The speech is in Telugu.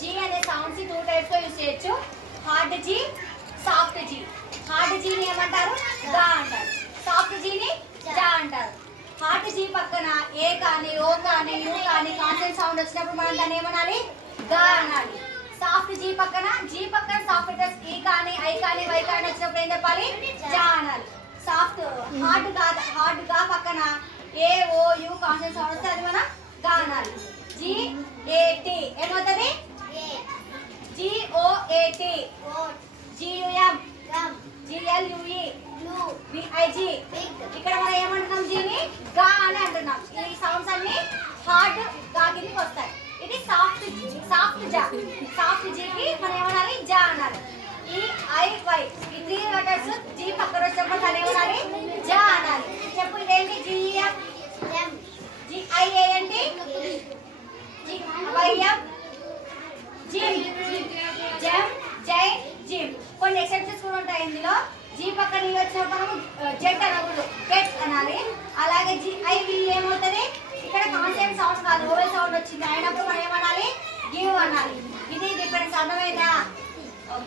జీ అనే సౌండ్స్ 2 టైప్స్ లో యూస్ చేయొచ్చు. Hard G, soft G. Hard జీని ఏమంటారు? గా అంటారు. సాఫ్ట్ జీని జా అంటారు. హార్డ్ జీ పక్కన ఏ కానీ, ఓ కానీ, యూ కానీ కాన్సనెంట్ సౌండ్ వచ్చినప్పుడు మనం దాన్ని ఏమనాలి? గా అనాలి. సాఫ్ట్ జీ పక్కన సాఫ్ట్ లెటర్స్ ఈ కానీ, ఐ కానీ, వై కానీ వచ్చినప్పుడు ఏం చెప్పాలి? జా అనాలి. సాఫ్ట్ హార్డ్ గా పక్కన ఏ, ఓ, యూ కాన్సనెంట్ సౌండ్ వస్తే అది మనం గా అనాలి. జీ ఏ టీ ఏమవుతుంది? GOAT, GUM, GLUE, BIG. ఇక్కడ మనం ఏమంటున్నాం? జీని గా అని అంటున్నాం. ఈ సౌండ్స్ అన్ని హార్డ్ గా కిందకి వస్తాయి. ఇది సాఫ్ట్ జా. సాఫ్ట్ జీకి మనం ఏమనాలి? జా అనాలి. ఈ ఐ వై ఈ 3 లెటర్స్ జీ పక్కన వచ్చినప్పుడు దాన్ని ఏమనాలి? జా అనాలి. చెప్పు ఇదేంటి? GEM, GIANT, GYM, జిమ్, జమ్, జై, జిమ్. కొన్ని ఎక్సెప్షన్స్ కూడా ఉంటాయి ఇందులో. జీ పక్కన వచ్చినప్పుడు మనం జెట్ అనకూడదు, గెట్ అనాలి. అలాగే GIV ఏమవుతుంది? ఇక్కడ కాన్సెంట్ సౌండ్స్ కాదు, ఓవెల్ సౌండ్ వచ్చింది అయినప్పుడు మనం ఏమనాలి? గివ్ అనాలి. ఇది డిఫరెన్స్. అర్థమైందా?